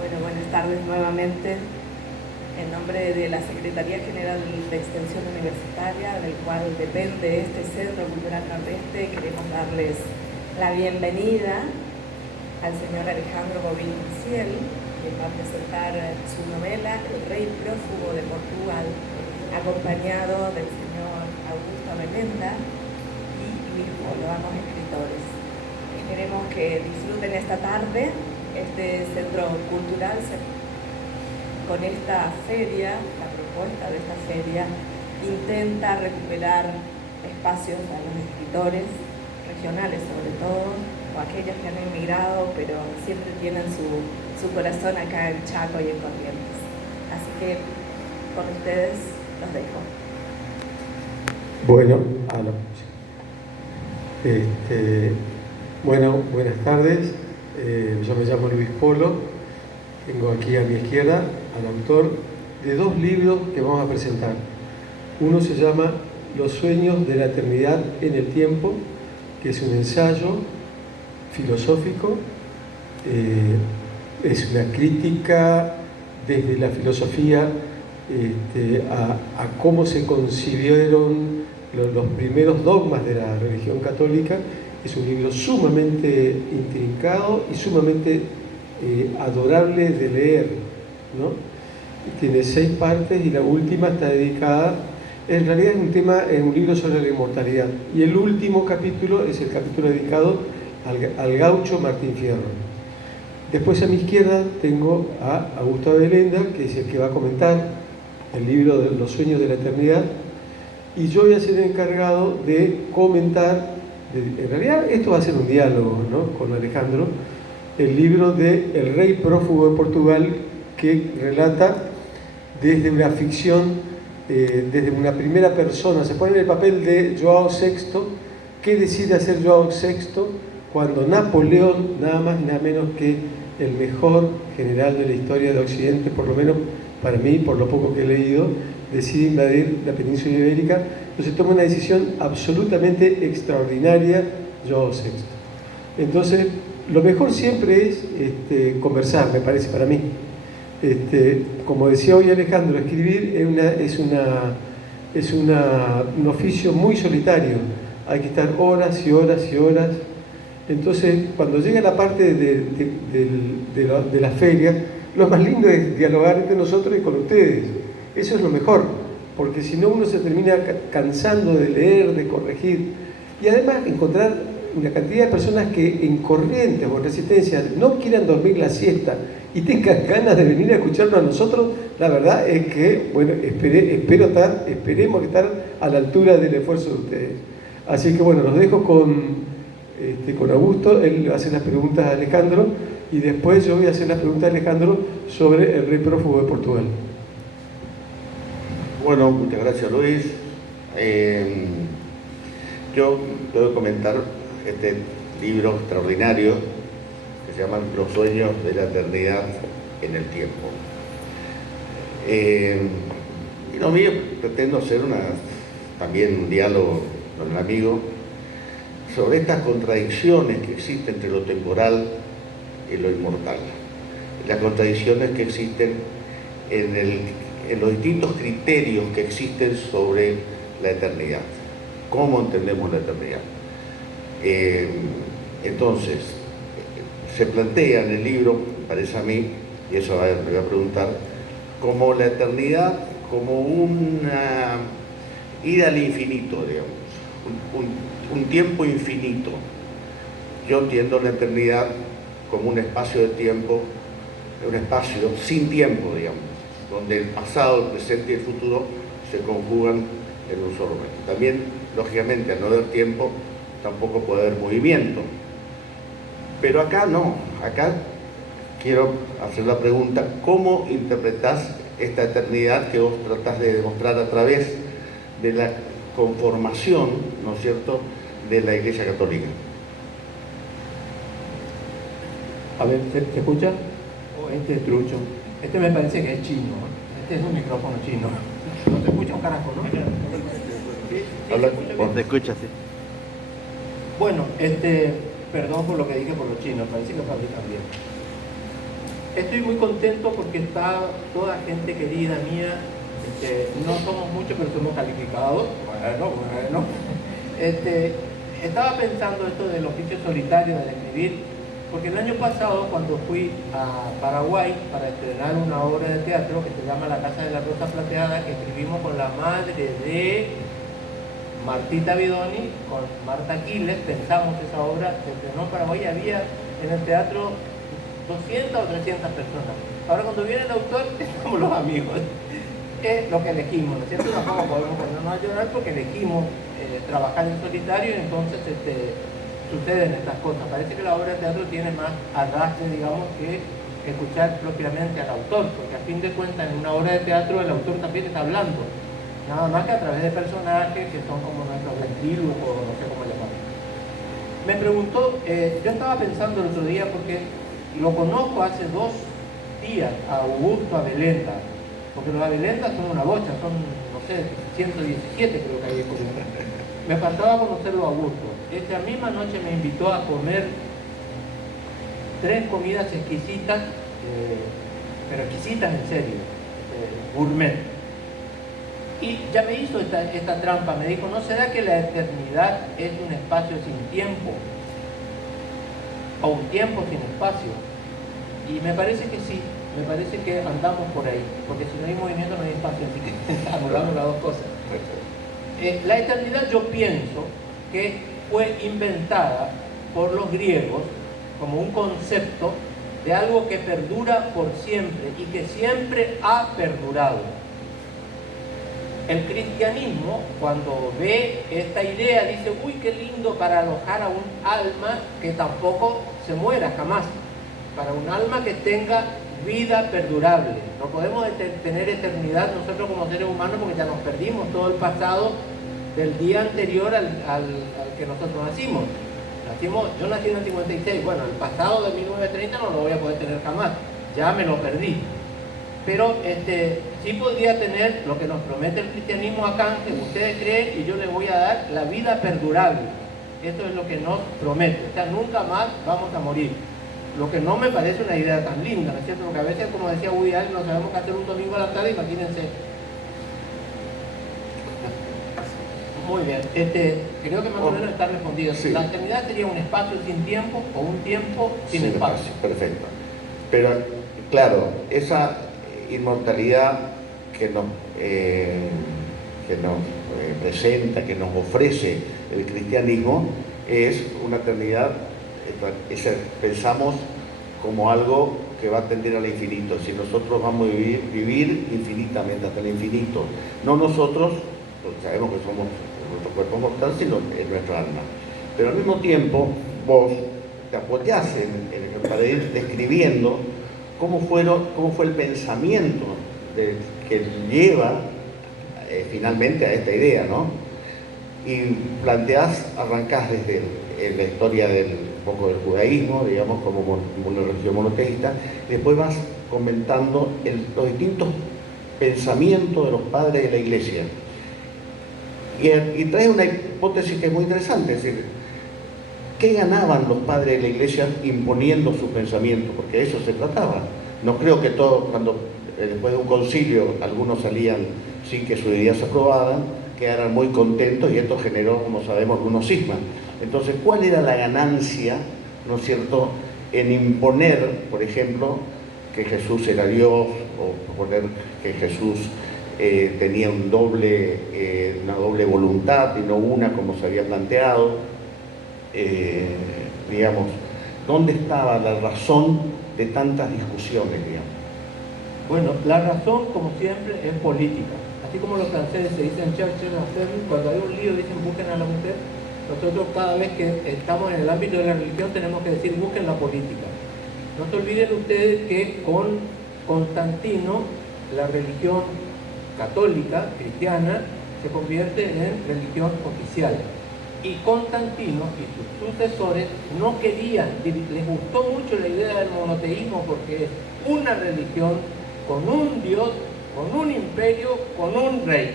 Bueno, buenas tardes nuevamente. En nombre de la Secretaría General de Extensión Universitaria, del cual depende este Centro Cultural Campestre, queremos darles la bienvenida al señor Alejandro Bovino Maciel, que va a presentar su novela El Rey Prófugo de Portugal, acompañado del señor Augusto Belenda y Luis Polo, ambos escritores. Esperemos que disfruten esta tarde este centro cultural con esta feria. La propuesta de esta feria intenta recuperar espacios a los escritores regionales, sobre todo, o aquellos que han emigrado, pero siempre tienen su corazón acá en Chaco y en Corrientes. Así que con ustedes los dejo. Bueno, bueno, buenas tardes. Yo me llamo Luis Polo. Tengo aquí a mi izquierda al autor de dos libros que vamos a presentar. Uno se llama Los sueños de la eternidad en el tiempo, que es un ensayo filosófico, es una crítica desde la filosofía a cómo se concibieron los primeros dogmas de la religión católica. Es un libro sumamente intrincado y sumamente adorable de leer, ¿no? Tiene 6 partes y la última está dedicada, en realidad es un libro sobre la inmortalidad, y el último capítulo es el capítulo dedicado al gaucho Martín Fierro. Después a mi izquierda tengo a Augusto Belenda, que es el que va a comentar el libro de Los sueños de la eternidad, y yo voy a ser encargado de comentar, en realidad esto va a ser un diálogo, ¿no?, con Alejandro, el libro de El Rey Prófugo de Portugal, que relata desde una ficción, desde una primera persona. Se pone en el papel de João VI. ¿Qué decide hacer João VI cuando Napoleón, nada más y nada menos que el mejor general de la historia de Occidente, por lo menos para mí, por lo poco que he leído, decide invadir la península ibérica? Entonces toma una decisión absolutamente extraordinaria João VI. Entonces, lo mejor siempre es conversar, me parece, para mí. Como decía hoy Alejandro, escribir es un oficio muy solitario. Hay que estar horas y horas y horas. Entonces, cuando llega la parte de la feria, lo más lindo es dialogar entre nosotros y con ustedes. Eso es lo mejor, porque si no uno se termina cansando de leer, de corregir, y además encontrar una cantidad de personas que en Corrientes o en Resistencia no quieran dormir la siesta y tengan ganas de venir a escucharnos a nosotros. La verdad es que, bueno, esperemos estar a la altura del esfuerzo de ustedes. Así que bueno, los dejo con Augusto. Él va a hacer las preguntas a Alejandro y después yo voy a hacer las preguntas a Alejandro sobre El Rey Prófugo de Portugal. Bueno, muchas gracias, Luis. Yo puedo comentar este libro extraordinario que se llama Los sueños de la eternidad en el tiempo. Y lo mío, pretendo hacer también un diálogo con el amigo sobre estas contradicciones que existen entre lo temporal y lo inmortal, las contradicciones que existen en los distintos criterios que existen sobre la eternidad. ¿Cómo entendemos la eternidad? Entonces, se plantea en el libro, me parece a mí, y eso me voy a preguntar, como la eternidad, como una ida al infinito, digamos, un tiempo infinito. Yo entiendo la eternidad como un espacio de tiempo, un espacio sin tiempo, digamos, donde el pasado, el presente y el futuro se conjugan en un solo momento. También, lógicamente, al no haber tiempo, tampoco puede haber movimiento. Pero acá no, acá quiero hacer la pregunta: ¿cómo interpretás esta eternidad que vos tratás de demostrar a través de la conformación, ¿no es cierto?, de la Iglesia Católica? A ver, ¿se escucha? Este es trucho. Este me parece que es chino. Este es un micrófono chino. No se escucha un carajo, ¿no? Habla, vos te escuchas, sí. Bueno, Perdón por lo que dije por los chinos, parece que para mí también. Estoy muy contento porque está toda gente querida mía. No somos muchos, pero somos calificados. Bueno. Estaba pensando esto del oficio solitario, del escribir, porque el año pasado, cuando fui a Paraguay para estrenar una obra de teatro que se llama La Casa de la Rosa Plateada, que escribimos con la madre de Martita Bidoni, con Marta Aquiles, pensamos esa obra, se estrenó en Paraguay, había en el teatro 200 o 300 personas. Ahora cuando viene el autor, somos los amigos. Es lo que elegimos, ¿no es cierto? Tampoco podemos ponernos a llorar porque elegimos trabajar en solitario y entonces suceden estas cosas. Parece que la obra de teatro tiene más arrastre, digamos, que escuchar propiamente al autor, porque a fin de cuentas en una obra de teatro el autor también está hablando, nada más que a través de personajes que son como nuestros ventrílocos, no sé cómo llamarlo. Me preguntó, yo estaba pensando el otro día porque lo conozco hace 2 días a Augusto Abelenda, porque los Abelendas son una bocha, son, no sé, 117 creo que hay en Colombia. Me faltaba conocerlo a Augusto. Esa misma noche me invitó a comer 3 comidas exquisitas, pero exquisitas en serio, gourmet. Y ya me hizo esta trampa, me dijo, ¿no será que la eternidad es un espacio sin tiempo? O un tiempo sin espacio. Y me parece que sí, me parece que andamos por ahí, porque si no hay movimiento no hay espacio, así que anulamos las dos cosas. La eternidad yo pienso que fue inventada por los griegos como un concepto de algo que perdura por siempre y que siempre ha perdurado. El cristianismo, cuando ve esta idea, dice, uy, qué lindo para alojar a un alma que tampoco se muera jamás, para un alma que tenga vida perdurable. No podemos tener eternidad nosotros como seres humanos porque ya nos perdimos todo el pasado del día anterior al que nosotros nacimos. Yo nací en el 56, bueno, el pasado de 1930 no lo voy a poder tener jamás, ya me lo perdí. Pero sí podría tener lo que nos promete el cristianismo acá, que ustedes creen y yo les voy a dar la vida perdurable. Eso es lo que nos promete, o sea, nunca más vamos a morir. Lo que no me parece una idea tan linda, ¿no es cierto? Porque a veces, como decía Woody Allen, no sabemos qué hacer un domingo a la tarde, imagínense. Muy bien, creo que más o menos está respondido. Sí. La eternidad sería un espacio sin tiempo o un tiempo sin espacio. Perfecto. Pero, claro, esa inmortalidad que nos presenta, que nos ofrece el cristianismo, es una eternidad, pensamos como algo que va a tender al infinito. Si nosotros vamos a vivir infinitamente hasta el infinito, no nosotros, porque sabemos que somos nuestro cuerpo mortal, sino en nuestra alma. Pero al mismo tiempo, vos te apoyás para ir describiendo cómo fue el pensamiento que lleva finalmente a esta idea, ¿no? Y arrancás desde la historia un poco del judaísmo, digamos, como una religión monoteísta, y después vas comentando los distintos pensamientos de los padres de la Iglesia. Y traes una hipótesis que es muy interesante, es decir, ¿qué ganaban los padres de la Iglesia imponiendo sus pensamientos? Porque de eso se trataba. No creo que todos, cuando después de un concilio, algunos salían sin que sus ideas se aprobaran, quedaran muy contentos y esto generó, como sabemos, algunos cismas. Entonces, ¿cuál era la ganancia, ¿no es cierto?, en imponer, por ejemplo, que Jesús era Dios, o poner que Jesús tenía una doble voluntad y no una como se había planteado? Digamos, ¿dónde estaba la razón de tantas discusiones, digamos? Bueno, la razón, como siempre, es política. Así como los franceses se dicen Churchill, cuando hay un lío dicen busquen a la mujer, nosotros cada vez que estamos en el ámbito de la religión tenemos que decir busquen la política. No se olviden ustedes que con Constantino la religión católica, cristiana, se convierte en religión oficial. Y Constantino y sus sucesores no querían, les gustó mucho la idea del monoteísmo porque es una religión con un Dios, con un imperio, con un rey.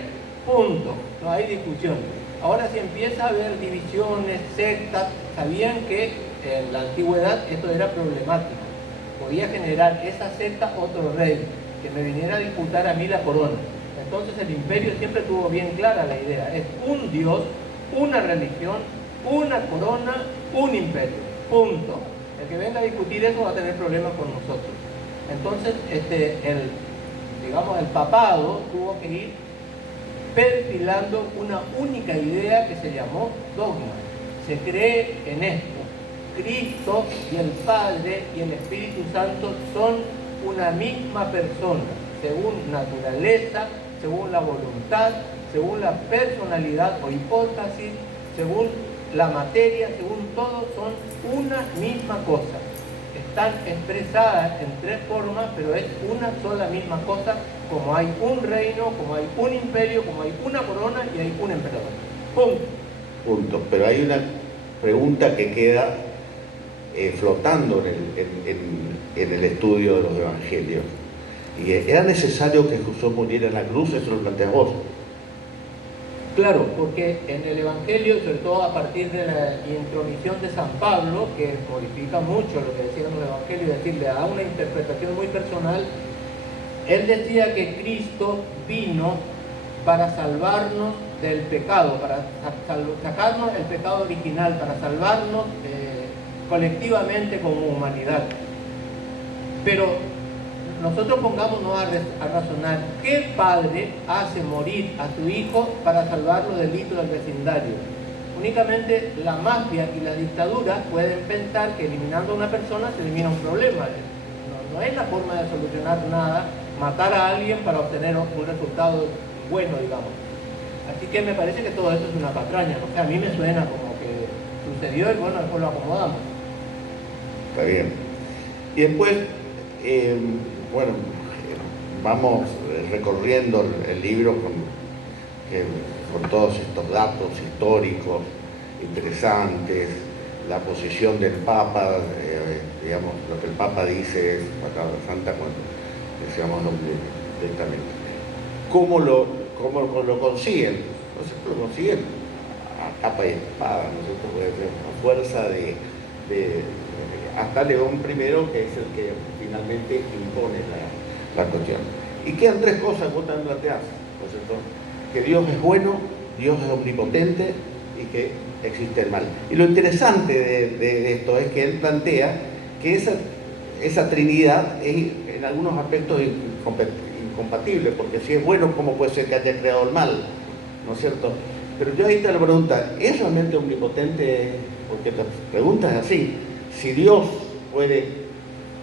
Punto. No hay discusión. Ahora si empieza a haber divisiones, sectas, sabían que en la antigüedad esto era problemático. Podía generar esa secta otro rey que me viniera a disputar a mí la corona. Entonces el imperio siempre tuvo bien clara la idea, es un Dios, una religión, una corona, un imperio, punto. El que venga a discutir eso va a tener problemas con nosotros. Entonces el papado tuvo que ir perfilando una única idea que se llamó dogma. Se cree en esto: Cristo y el Padre y el Espíritu Santo son una misma persona, según naturaleza, según la voluntad, según la personalidad o hipóstasis, según la materia, según todo, son una misma cosa. Están expresadas en tres formas, pero es una sola misma cosa, como hay un reino, como hay un imperio, como hay una corona y hay un emperador. Punto. Punto. Pero hay una pregunta que queda flotando en el estudio de los evangelios. Y ¿era necesario que Jesús muriera en la cruz? Eso lo planteas vos. Claro, porque en el Evangelio, sobre todo a partir de la intromisión de San Pablo, que modifica mucho lo que decían los Evangelios, es decir, le da una interpretación muy personal, él decía que Cristo vino para salvarnos del pecado, para sacarnos el pecado original, para salvarnos colectivamente como humanidad. Pero nosotros pongámonos a razonar, ¿qué padre hace morir a su hijo para salvarlo del delito del vecindario? Únicamente la mafia y la dictadura pueden pensar que eliminando a una persona se elimina un problema. No es la forma de solucionar nada, matar a alguien para obtener un resultado bueno, digamos. Así que me parece que todo esto es una patraña, ¿no? O sea, a mí me suena como que sucedió y bueno, después lo acomodamos. Está bien. Y después, bueno, vamos recorriendo el libro con todos estos datos históricos interesantes, la posición del Papa, digamos, lo que el Papa dice es palabra santa cuando decíamos directamente. ¿Cómo lo consiguen? No sé, lo consiguen a capa y espada, ¿no es cierto? A fuerza de hasta León I, que es el que finalmente impone la cuestión. Y quedan tres cosas que vos también planteás, ¿no es cierto? Que Dios es bueno, Dios es omnipotente y que existe el mal. Y lo interesante de esto es que él plantea que esa Trinidad es en algunos aspectos incompatible, porque si es bueno, ¿cómo puede ser que haya creado el mal? ¿No es cierto? Pero yo ahí te la pregunta, ¿es realmente omnipotente? Porque la pregunta es así: si Dios puede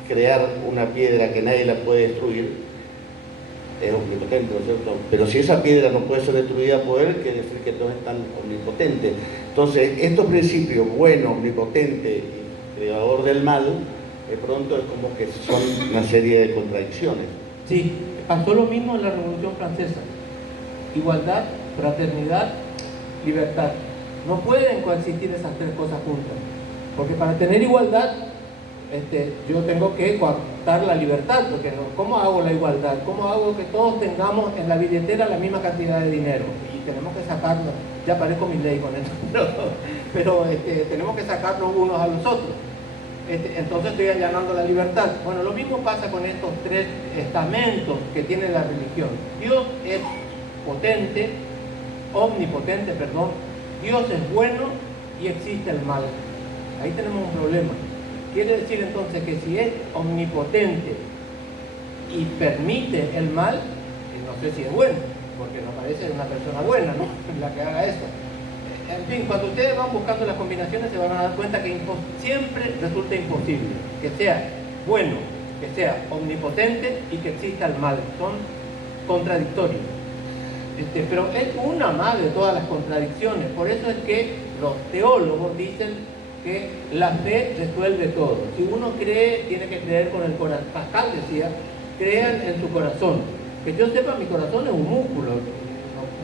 crear una piedra que nadie la puede destruir, es omnipotente, ¿no es cierto? Pero si esa piedra no puede ser destruida por él, quiere decir que no es tan omnipotente. Entonces, estos principios, bueno, omnipotente y creador del mal, de pronto es como que son una serie de contradicciones. Sí, pasó lo mismo en la Revolución Francesa. Igualdad, fraternidad, libertad. No pueden coexistir esas tres cosas juntas. Porque para tener igualdad, yo tengo que coartar la libertad, porque ¿cómo hago la igualdad? ¿Cómo hago que todos tengamos en la billetera la misma cantidad de dinero? Y tenemos que sacarnos, ya parezco mi ley con esto, pero tenemos que sacarnos unos a los otros. Entonces estoy allanando la libertad. Bueno, lo mismo pasa con estos tres estamentos que tiene la religión. Dios es potente, omnipotente, perdón. Dios es bueno y existe el mal. Ahí tenemos un problema. Quiere decir entonces que si es omnipotente y permite el mal, no sé si es bueno, porque no parece una persona buena, ¿no? La que haga eso. En fin, cuando ustedes van buscando las combinaciones se van a dar cuenta que siempre resulta imposible que sea bueno, que sea omnipotente y que exista el mal. Son contradictorios. Pero es una más de todas las contradicciones. Por eso es que los teólogos dicen que la fe resuelve todo. Si uno cree, tiene que creer con el corazón. Pascal decía, crean en su corazón. Que yo sepa, mi corazón es un músculo.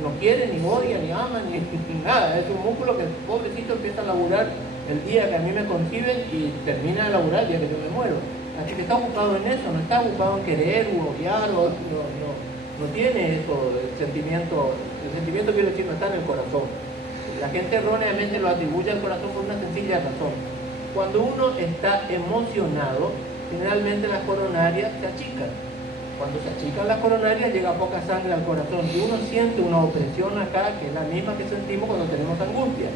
No quiere, ni odia, ni ama, ni nada. Es un músculo que, pobrecito, empieza a laburar el día que a mí me conciben y termina de laburar el día que yo me muero. Así que está ocupado en eso, no está ocupado en querer u odiar, no tiene eso, el sentimiento quiere decir no está en el corazón. La gente erróneamente lo atribuye al corazón por una sencilla razón. Cuando uno está emocionado, generalmente las coronarias se achican. Cuando se achican las coronarias llega poca sangre al corazón y uno siente una opresión acá que es la misma que sentimos cuando tenemos angustia.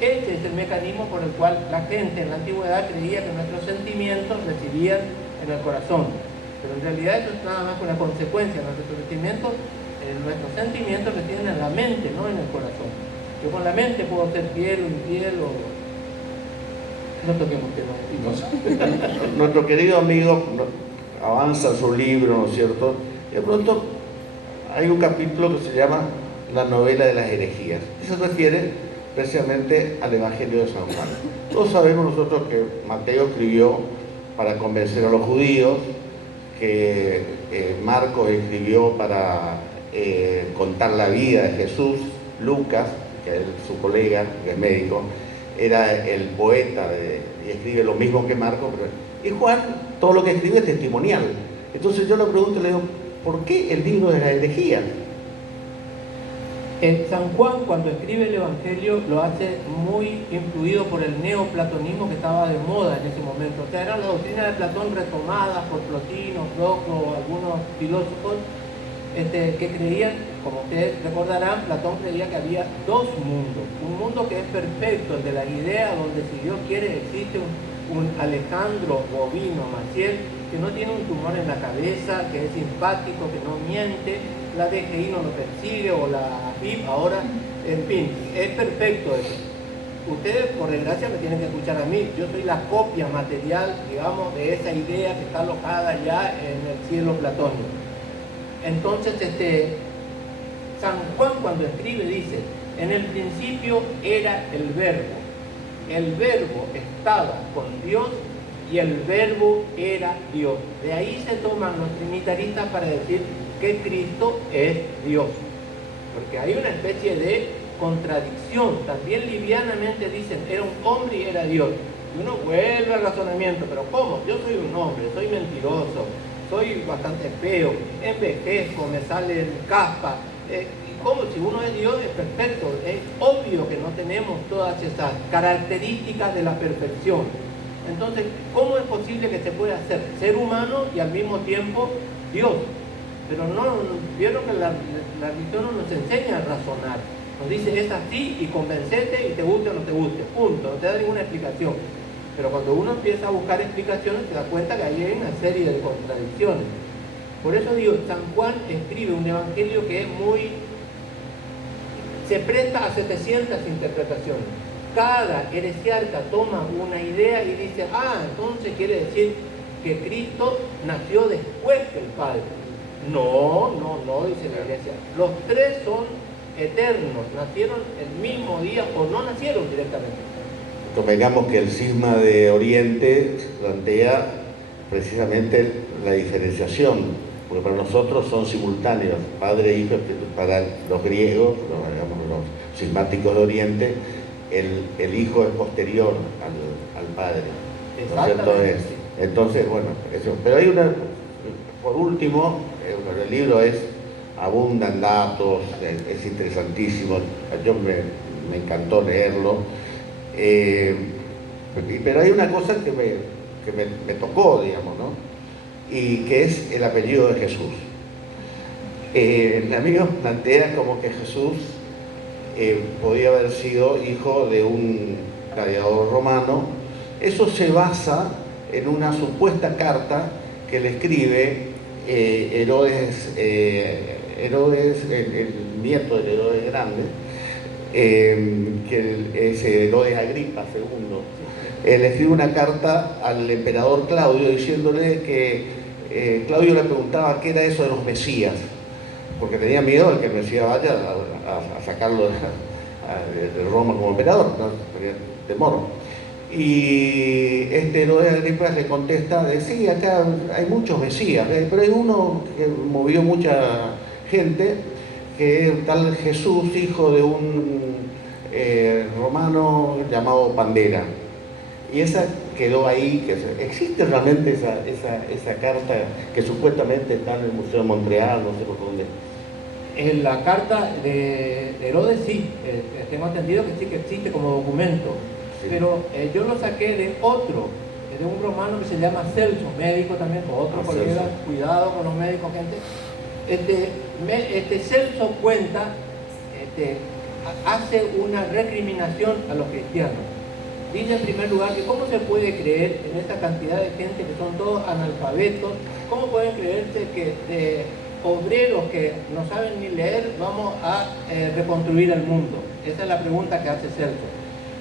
Este es el mecanismo por el cual la gente en la antigüedad creía que nuestros sentimientos residían en el corazón. Pero en realidad eso es nada más una consecuencia. Nuestros sentimientos residen en la mente, no en el corazón. Yo con la mente puedo ser fiel o infiel o... No toquemos temas. Nuestro querido amigo avanza su libro, ¿no es cierto? Y de pronto hay un capítulo que se llama La novela de las herejías. Eso se refiere precisamente al Evangelio de San Juan. Todos sabemos nosotros que Mateo escribió para convencer a los judíos, que Marcos escribió para contar la vida de Jesús, Lucas, que es su colega, que es médico, era el poeta y escribe lo mismo que Marcos, y Juan todo lo que escribe es testimonial. Entonces yo le pregunto, le digo, ¿por qué el libro de la herejía? San Juan, cuando escribe el Evangelio, lo hace muy influido por el neoplatonismo que estaba de moda en ese momento. O sea, eran las doctrinas de Platón retomadas por Plotino, Proclo, algunos filósofos que creían, como ustedes recordarán, Platón creía que había dos mundos. Un mundo que es perfecto, el de la idea, donde si Dios quiere existe un Alejandro Bovino Maciel, que no tiene un tumor en la cabeza, que es simpático, que no miente, la DGI no lo persigue, o la AFIP ahora, en fin, es perfecto eso. Ustedes, por desgracia, me tienen que escuchar a mí. Yo soy la copia material, digamos, de esa idea que está alojada ya en el cielo platónico. Entonces, San Juan cuando escribe dice, en el principio era el verbo estaba con Dios y el verbo era Dios. De ahí se toman los trinitaristas para decir que Cristo es Dios, porque hay una especie de contradicción. También livianamente dicen, era un hombre y era Dios, y uno vuelve al razonamiento, pero ¿cómo? Yo soy un hombre, soy mentiroso, soy bastante feo, envejezco, me salen caspas, ¿cómo? Si uno es Dios es perfecto. Es obvio que no tenemos todas esas características de la perfección. Entonces, ¿cómo es posible que se pueda ser humano y al mismo tiempo Dios? Pero no, vieron que la religión no nos enseña a razonar. Nos dice, es así y convencete y te guste o no te guste, punto, no te da ninguna explicación. Pero cuando uno empieza a buscar explicaciones, se da cuenta que ahí hay una serie de contradicciones. Por eso digo, San Juan escribe un evangelio que es se presta a 700 interpretaciones. Cada heresiarca toma una idea y dice, entonces quiere decir que Cristo nació después que el Padre. No, dice la iglesia. Los tres son eternos, nacieron el mismo día o no nacieron directamente. Convengamos que el cisma de Oriente plantea precisamente la diferenciación, porque para nosotros son simultáneos, Padre e Hijo. Para los griegos, digamos, los cismáticos de Oriente, el Hijo es posterior al Padre. Exactamente. Entonces, bueno, eso. Pero hay por último, el libro abunda en datos, es interesantísimo, yo me encantó leerlo, pero hay una cosa que me tocó, digamos, ¿no? Y que es el apellido de Jesús. El amigo plantea como que Jesús podía haber sido hijo de un gladiador romano. Eso se basa en una supuesta carta que le escribe Herodes, el nieto de Herodes Grande, que es Herodes Agripa II. Él escribe una carta al emperador Claudio diciéndole que Claudio le preguntaba qué era eso de los mesías, porque tenía miedo de que el Mesías vaya a sacarlo de Roma como emperador, ¿no? Tenía temor. Y Herodes Agripa le contesta, sí, acá hay muchos mesías, pero hay uno que movió mucha gente, que es tal Jesús, hijo de un romano llamado Pandera. Y esa quedó ahí, que existe realmente esa carta que supuestamente está en el Museo de Montreal, no sé por dónde. En la carta de Herodes sí, tengo entendido que sí que existe como documento. Sí. pero yo lo saqué de otro, de un romano que se llama Celso, médico también, otro colega, Celso. cuidado con los médicos, gente. Celso cuenta, hace una recriminación a los cristianos. Dice en primer lugar que cómo se puede creer en esta cantidad de gente que son todos analfabetos, cómo pueden creerse que de obreros que no saben ni leer vamos a reconstruir el mundo. Esa es la pregunta que hace Celso.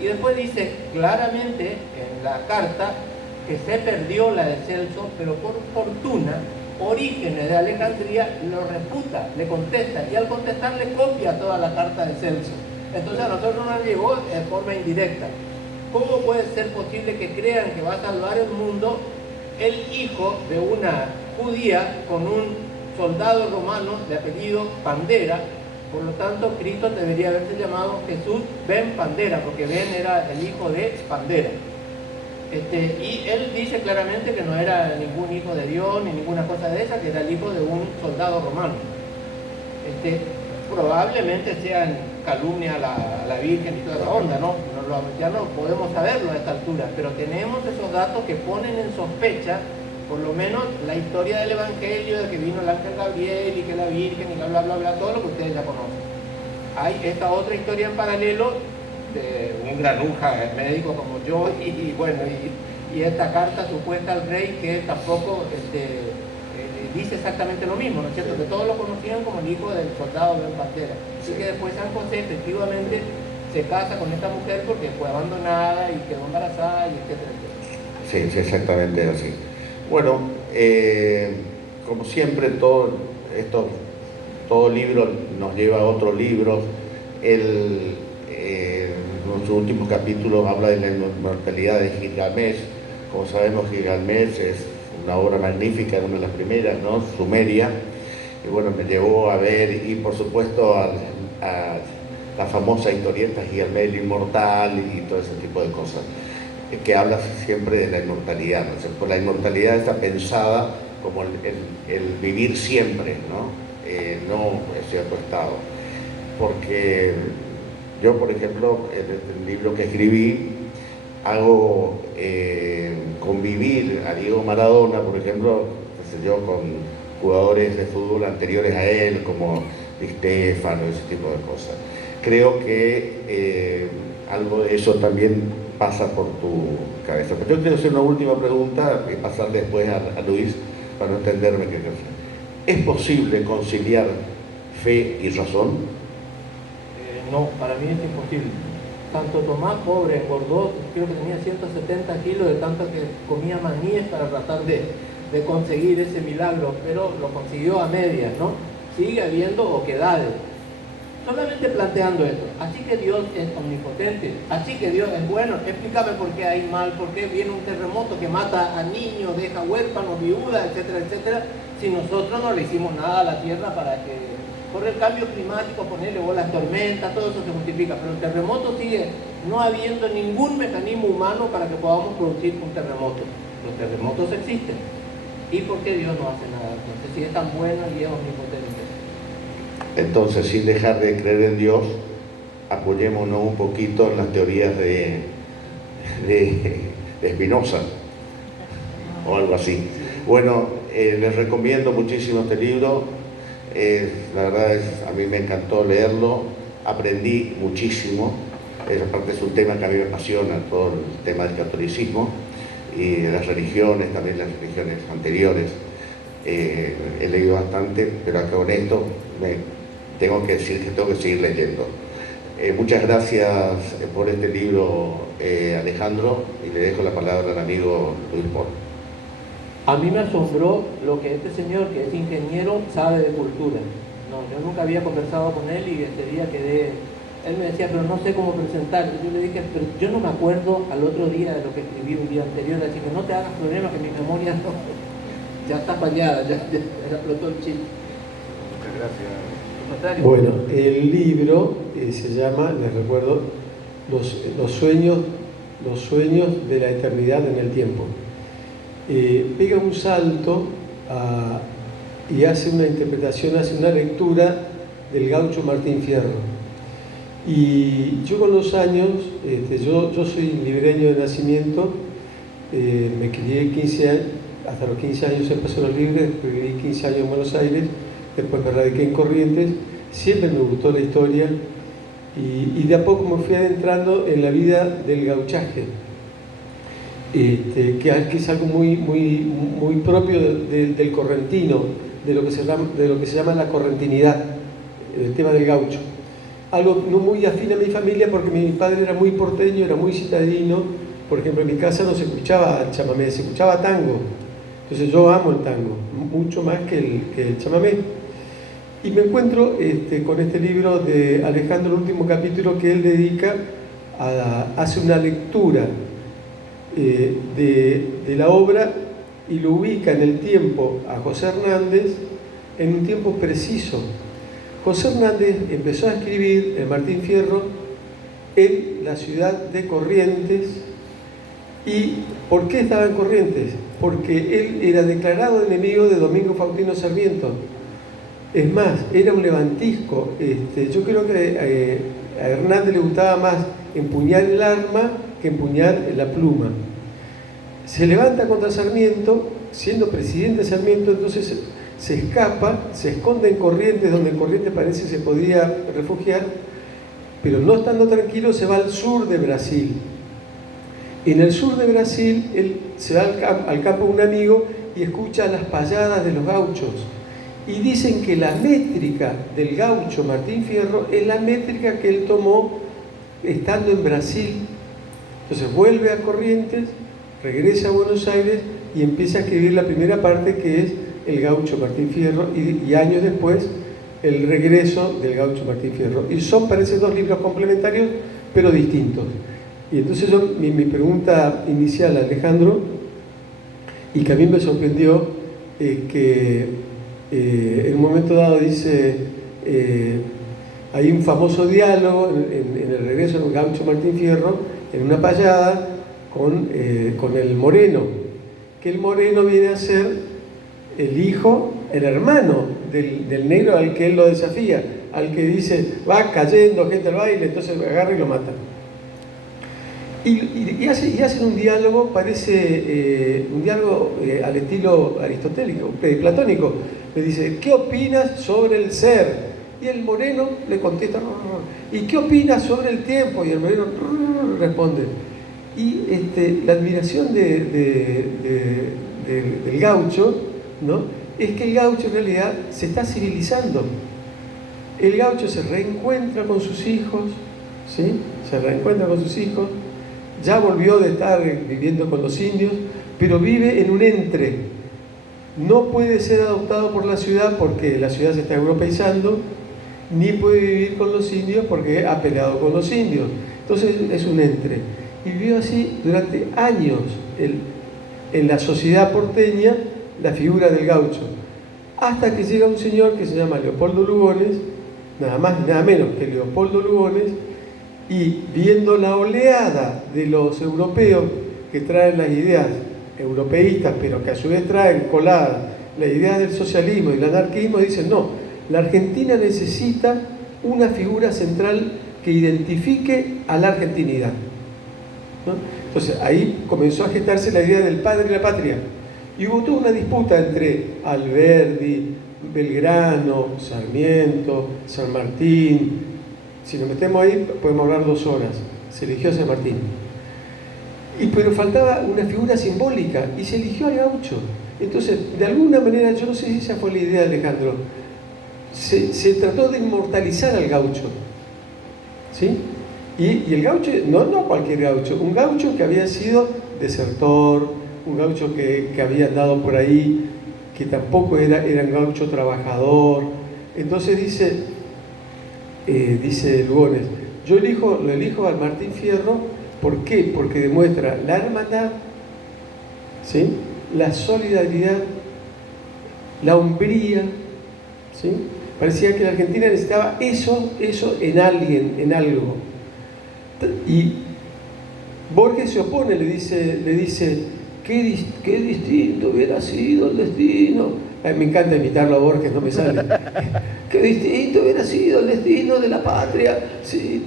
Y después dice claramente en la carta que se perdió la de Celso, pero por fortuna Orígenes de Alejandría lo refuta, le contesta, y al contestar le copia toda la carta de Celso. Entonces a nosotros nos llegó de forma indirecta. ¿Cómo puede ser posible que crean que va a salvar el mundo el hijo de una judía con un soldado romano de apellido Pandera? Por lo tanto, Cristo debería haberse llamado Jesús Ben Pandera, porque Ben era el hijo de Pandera. Y él dice claramente que no era ningún hijo de Dios ni ninguna cosa de esa, que era el hijo de un soldado romano. Probablemente sean calumnia a la Virgen y toda esa onda, ¿no? Ya no podemos saberlo a esta altura, pero tenemos esos datos que ponen en sospecha, por lo menos, la historia del Evangelio de que vino el ángel Gabriel y que la Virgen y bla, bla, bla, bla, todo lo que ustedes ya conocen. Hay esta otra historia en paralelo de un granuja médico como yo y esta carta supuesta al rey que tampoco dice exactamente lo mismo, ¿no es cierto? Que todos lo conocían como el hijo del soldado Ben Pantera. Así que después San José efectivamente se casa con esta mujer porque fue abandonada y quedó embarazada y etcétera, etcétera. Sí, exactamente así. Bueno, como siempre todo libro nos lleva a otros libros. En sus últimos capítulos habla de la inmortalidad de Gilgamesh. Como sabemos, Gilgamesh es una obra magnífica, una de las primeras, ¿no? Sumeria. Y bueno, me llevó a ver, y por supuesto a la famosa historieta Gilgamesh el Inmortal y todo ese tipo de cosas, que habla siempre de la inmortalidad, ¿no? Pues la inmortalidad está pensada como el vivir siempre, ¿no? No en cierto estado. Porque yo, por ejemplo, en el libro que escribí, hago convivir a Diego Maradona, por ejemplo, con jugadores de fútbol anteriores a él, como Di Stéfano, ese tipo de cosas. Creo que algo de eso también pasa por tu cabeza. Pero yo quiero hacer una última pregunta y pasar después a Luis para no entenderme qué cosa. ¿Es posible conciliar fe y razón? No, para mí es imposible. Tanto Tomás, pobre, engordó, creo que tenía 170 kilos de tanto que comía maníes para tratar de conseguir ese milagro, pero lo consiguió a medias, ¿no? Sigue habiendo oquedades. Solamente planteando esto, así que Dios es omnipotente, así que Dios es bueno, explícame por qué hay mal, por qué viene un terremoto que mata a niños, deja huérfanos, viudas, etcétera, etcétera, si nosotros no le hicimos nada a la tierra para que... Por el cambio climático, ponerle las tormentas, todo eso se justifica, pero el terremoto sigue no habiendo ningún mecanismo humano para que podamos producir un terremoto. Los terremotos existen. ¿Y por qué Dios no hace nada? Entonces, si es tan bueno y es omnipotente. Entonces, sin dejar de creer en Dios, apoyémonos un poquito en las teorías de Spinoza o algo así. Bueno, les recomiendo muchísimo este libro. La verdad a mí me encantó leerlo, aprendí muchísimo. Aparte es un tema que a mí me apasiona, todo el tema del catolicismo y de las religiones, también las religiones anteriores. He leído bastante, pero acá con esto tengo que decir que tengo que seguir leyendo. Muchas gracias por este libro, Alejandro, y le dejo la palabra al amigo Luis Paul. A mí me asombró lo que este señor, que es ingeniero, sabe de cultura. No, yo nunca había conversado con él y ese día quedé... Él me decía, pero no sé cómo presentar. Y yo le dije, pero yo no me acuerdo al otro día de lo que escribí un día anterior, así que no te hagas problema, que mi memoria no... ya está fallada, ya explotó el chip. Muchas gracias. Bueno, el libro se llama, les recuerdo, los sueños de la eternidad en el tiempo. Pega un salto y hace una interpretación, hace una lectura del gaucho Martín Fierro. Y yo con los años yo soy libreño de nacimiento, me crié 15 años, hasta los 15 años en Paso de los Libres, después viví 15 años en Buenos Aires, después me radiqué en Corrientes. Siempre me gustó la historia y de a poco me fui adentrando en la vida del gauchaje, que es algo muy propio del correntino, de lo que se llama la correntinidad, el tema del gaucho. Algo no muy afín a mi familia porque mi padre era muy porteño, era muy citadino. Por ejemplo, en mi casa no se escuchaba chamamé, se escuchaba tango. Entonces yo amo el tango, mucho más que el chamamé. Y me encuentro con este libro de Alejandro, el último capítulo que él dedica hace una lectura de la obra y lo ubica en el tiempo a José Hernández en un tiempo preciso. José Hernández empezó a escribir el Martín Fierro en la ciudad de Corrientes. ¿Y por qué estaba en Corrientes? Porque él era declarado enemigo de Domingo Faustino Sarmiento. Es más, era un levantisco. Yo creo que a Hernández le gustaba más empuñar el arma que empuñar la pluma. Se levanta contra Sarmiento, siendo presidente Sarmiento, entonces se escapa, se esconde en Corrientes, donde en Corrientes parece que se podía refugiar, pero no estando tranquilo se va al sur de Brasil. En el sur de Brasil él se va al campo de un amigo y escucha las payadas de los gauchos. Y dicen que la métrica del gaucho Martín Fierro es la métrica que él tomó estando en Brasil. Entonces vuelve a Corrientes, regresa a Buenos Aires y empieza a escribir la primera parte, que es el gaucho Martín Fierro, y años después el regreso del gaucho Martín Fierro. Y son, parece, dos libros complementarios pero distintos. Y entonces mi pregunta inicial a Alejandro, y que a mí me sorprendió, que en un momento dado dice, hay un famoso diálogo en el regreso del gaucho Martín Fierro, en una payada con el moreno, que el moreno viene a ser el hermano del negro al que él lo desafía, al que dice, va cayendo gente al baile, entonces agarra y lo mata. Y hacen un diálogo, parece un diálogo al estilo aristotélico, platónico. Le dice, ¿qué opinas sobre el ser? Y el moreno le contesta, ¿y qué opinas sobre el tiempo? Y el moreno responde. Y la admiración del gaucho, ¿no?, es que el gaucho en realidad se está civilizando. El gaucho se reencuentra con sus hijos, ¿sí? Se reencuentra con sus hijos, ya volvió de estar viviendo con los indios, pero vive en un entre. No puede ser adoptado por la ciudad porque la ciudad se está europeizando, ni puede vivir con los indios porque ha peleado con los indios. Entonces es un entre. Y vivió así durante años en la sociedad porteña la figura del gaucho. Hasta que llega un señor que se llama Leopoldo Lugones, nada más y nada menos que Leopoldo Lugones, y viendo la oleada de los europeos que traen las ideas europeístas, pero que a su vez traen coladas las ideas del socialismo y el anarquismo, dicen, no, la Argentina necesita una figura central que identifique a la argentinidad, ¿no? Entonces ahí comenzó a gestarse la idea del padre y la patria, y hubo toda una disputa entre Alberdi, Belgrano, Sarmiento, San Martín. Si nos metemos ahí podemos hablar 2 horas. Se eligió a San Martín, pero faltaba una figura simbólica y se eligió al gaucho. Entonces, de alguna manera, yo no sé si esa fue la idea de Alejandro, se trató de inmortalizar al gaucho, ¿sí? Y el gaucho, no cualquier gaucho, un gaucho que había sido desertor, un gaucho que había andado por ahí, que tampoco era un gaucho trabajador. Entonces dice Lugones, yo lo elijo al Martín Fierro. ¿Por qué? Porque demuestra la hermandad, ¿sí?, la solidaridad, la hombría, ¿sí? Parecía que la Argentina necesitaba eso en alguien, en algo. Y Borges se opone, le dice qué distinto hubiera sido el destino me encanta imitarlo a Borges, no me sale. Qué distinto hubiera sido el destino de la patria si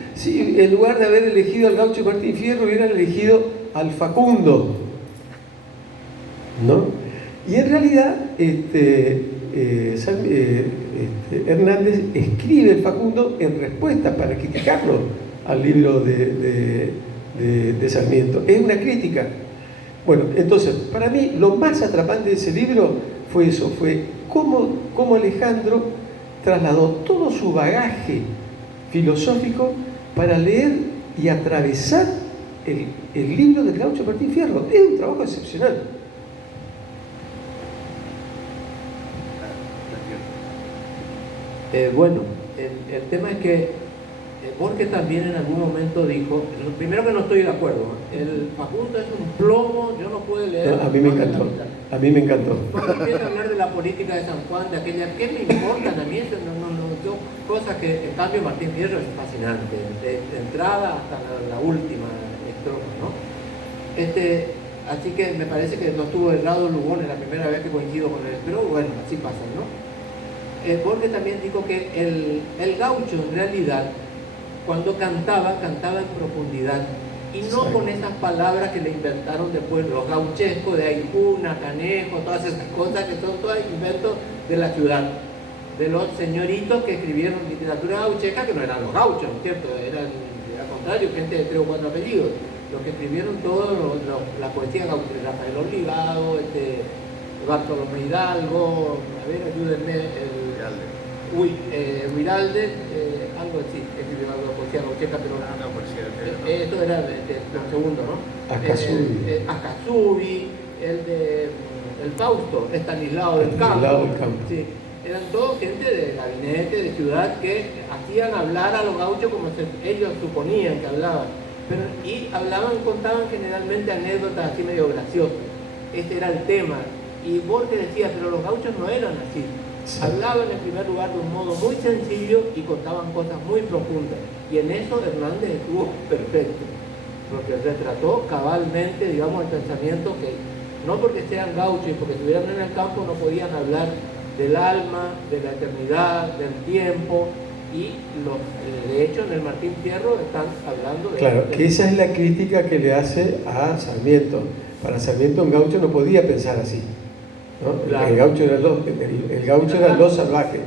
en lugar de haber elegido al gaucho Martín Fierro hubieran elegido al Facundo, ¿no? Y en realidad Hernández escribe el Facundo en respuesta para criticarlo al libro de Sarmiento. Es una crítica. Bueno, entonces, para mí lo más atrapante de ese libro fue eso, fue cómo Alejandro trasladó todo su bagaje filosófico para leer y atravesar el libro del gaucho Martín Fierro. Es un trabajo excepcional. Bueno, el tema es que Borges también en algún momento dijo, primero que no estoy de acuerdo, el Facundo es un plomo, yo no puedo leer. No, a mí me encantó, a mí me encantó. Cuando empieza a hablar de la política de San Juan, de aquella, ¿qué me importan a mí? Eso yo, cosa que en cambio Martín Fierro es fascinante, de entrada hasta la última estrofa, ¿no? Así que me parece que no estuvo errado Lugones la primera vez que coincido con él, pero bueno, así pasa, ¿no? Borges también dijo que el gaucho en realidad, cuando cantaba en profundidad y no con esas palabras que le inventaron después los gauchescos de Aijuna, Canejo, todas esas cosas que son todos inventos de la ciudad, de los señoritos que escribieron literatura gauchesca, que no eran los gauchos, ¿no es cierto? Eran al contrario, gente de 3 o 4 apellidos, los que escribieron todo la poesía gauchesca, Rafael Obligado, Bartolomé Hidalgo, a ver, ayúdenme, Huiralde, algo así, escribió algo de poesía gaucheca, pero esto era lo segundo, ¿no? Ascasubi, el Fausto, Estanislao del Campo. Sí, eran todos gente de gabinete, de ciudad, que hacían hablar a los gauchos como ellos suponían que hablaban. Y contaban generalmente anécdotas así medio graciosas. Este era el tema. Y Borges decía, pero los gauchos no eran así. Sí. Hablaban en primer lugar de un modo muy sencillo y contaban cosas muy profundas. Y en eso Hernández estuvo perfecto, porque retrató cabalmente, digamos, el pensamiento que, no porque sean gauchos y porque estuvieran en el campo, no podían hablar del alma, de la eternidad, del tiempo. Y de hecho en el Martín Fierro están hablando de... Claro, que esa es la crítica que le hace a Sarmiento. Para Sarmiento un gaucho no podía pensar así, ¿no? Claro. El gaucho era lo salvaje,